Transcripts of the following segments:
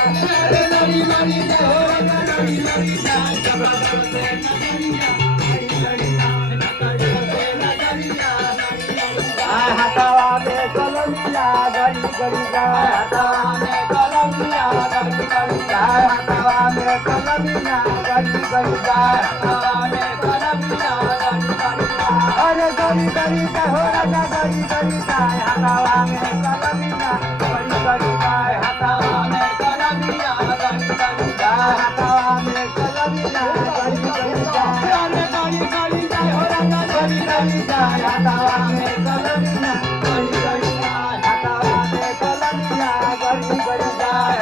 अरे गरी गरी हो राजा गरी गरी जाय हवा में कलमिया गरी गरी जाय हवा में कलमिया गरी गरी जाय हवा में कलमिया गरी गरी जाय अरे गरी गरी जाय हो राजा गरी गरी जाय हवा में कलमिया गरी गरी जाय हवा में कलमिया गरी गरी जाय हवा में कलमिया गरी गरी जाय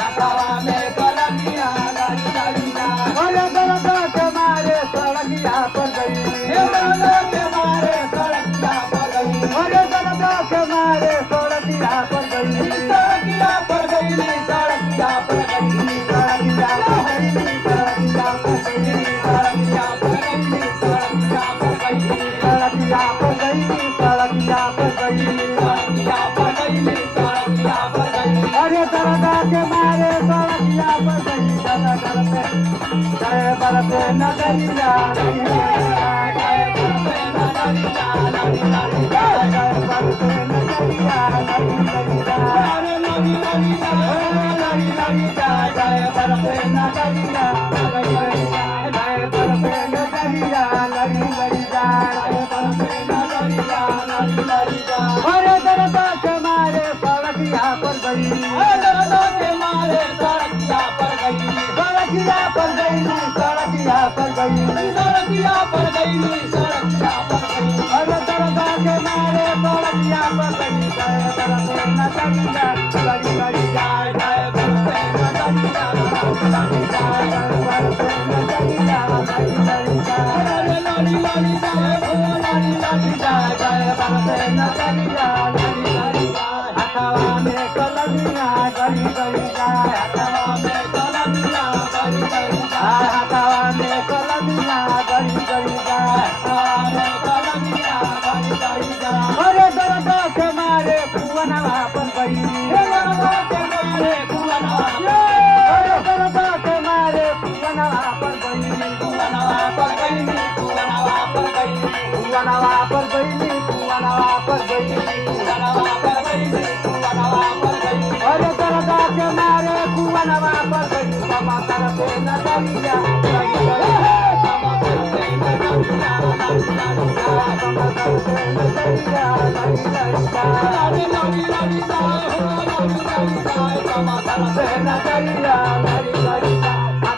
अरे दरद के मारे सड़किया पर गई हे दरद के मारे सड़किया पर गई अरे दरद के मारे सड़किया पर गई सड़किया पर गई सड़किया पर गई सड़किया पर गई सड़किया पर गई सड़किया पर गई सड़किया पर गई सड़किया पर गई सड़किया पर गई सड़किया पर गई सड़किया पर गई अरे दरद के मारे सड़किया पर गई दरद पे जय बरसे नगरिया जय बरसे नगरिया लड़ी लड़ी जय बरसे नगरिया लड़ी लड़ी अरे लड़ी लड़ी लड़ी लड़ी जय बरसे नगरिया लड़ी लड़ी जय बरसे नगरिया लड़ी लड़ी जय बरसे नगरिया लड़ी लड़ी अरे दर्द के मारे सड़किया पर गई दर्द के मारे सड़किया पर गई सड़किया पर गई सड़किया पर गई सड़किया पर गई सड़किया पर गई अरे दर्द के मारे सड़किया पर गई जय बरसे नगरिया लड़ी लड़ी जय जय बरसे नगरिया लड़ी लड़ी जय बरसे नगरिया लड़ी लड़ी अरे लड़ी लड़ी जय हो लड़ी लड़ी जय बरसे नगरिया लड़ी लड़ी हवा में कलमिया गली गली जाय हवा में कलमिया गली गली जाय हवा में कलमिया गली गली जाय हवा में कलमिया गली गली जाय अरे दर्द के मारे कुवनवा पर गई दर्द के मारे कुवनवा अरे दर्द के मारे कुवनवा पर गई कुवनवा पर गई कुवनवा पर गई कुवनवा पर गई कुवनवा पर गई कुवनवा पर गई कुवनवा पर गई अरे दर्द के मारे कुवनवा पर गई बाबा तरफे नगरिया लड़ी लड़ी बाबा तरफे नगरिया लड़ी लड़ी बाबा तरफे नगरिया लड़ी लड़ी अरे लड़ी लड़ी हो लड़ी लड़ी बाबा तरफे नगरिया लड़ी लड़ी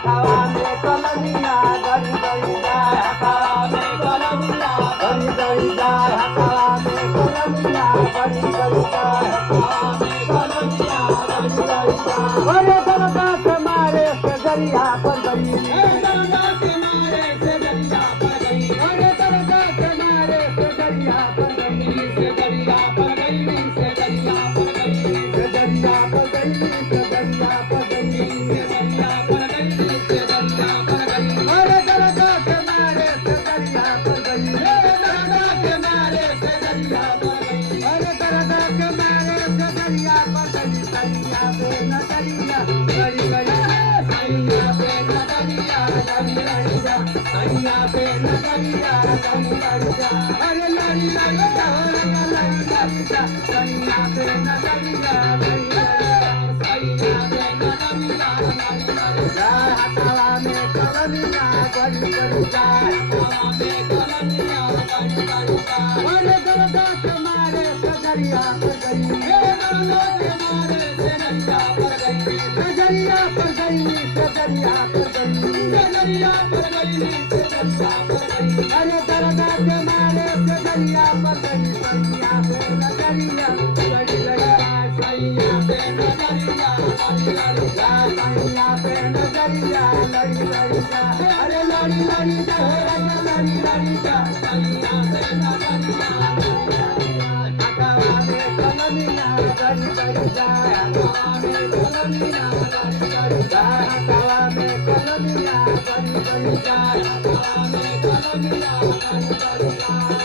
हवा में कलमिया गड़ी गड़ी जाय हवा में कलमिया गड़ी गड़ी जाय हवा में कलमिया गड़ी गड़ी जाय हवा में कलमिया गड़ी गड़ी जाय अरे दर्द के मारे से दरिया पर गई दर्द के मारे से दरिया पर गई अरे दर्द के मारे से दरिया पर गई से दरिया पर गई से दरिया पर गई से दरिया पर गई से दरिया पर गई से दरिया पर गई से दरिया पर गई अरे दर्द के मारे से दरिया पर गई दर्द के मारे से दरिया पर गई अरे दर्द के मारे से दरिया पर गई दरिया पे नगरिया गड़ी गड़ी सैया पे नगरिया लड़ी लड़ी जा सैया पे नगरिया लड़ी लड़ी जा अरे लड़ी लड़ी जा लड़ी लड़ी जा सैया पे नगरिया लड़ी लड़ी जा सैया पे नगरिया लड़ी लड़ी जा हवा में कलमिया गड़ी गड़ी जा हवा में कलमिया गड़ी गड़ी जा अरे दर्द के मारे सजरिया पर गई हे दर्द के मारे सजरिया पर गई सजरिया पर गई सजरिया पर गई सजरिया पर गई सजरिया पर गई अरे दर्द के मारे सजरिया पर गई सैया पे नगरिया लड़ी लड़ी सैया पे नगरिया लड़ी लड़ी सैया पे नगरिया लड़ी लड़ी अरे लड़ी लड़ी लड़ी लड़ी सैया पे नगरिया हवा में कलमिया गड़ी गड़ी जाय हवा में कलमिया गड़ी गड़ी जाय हवा में कलमिया गड़ी गड़ी जाय हवा में कलमिया गड़ी गड़ी जाय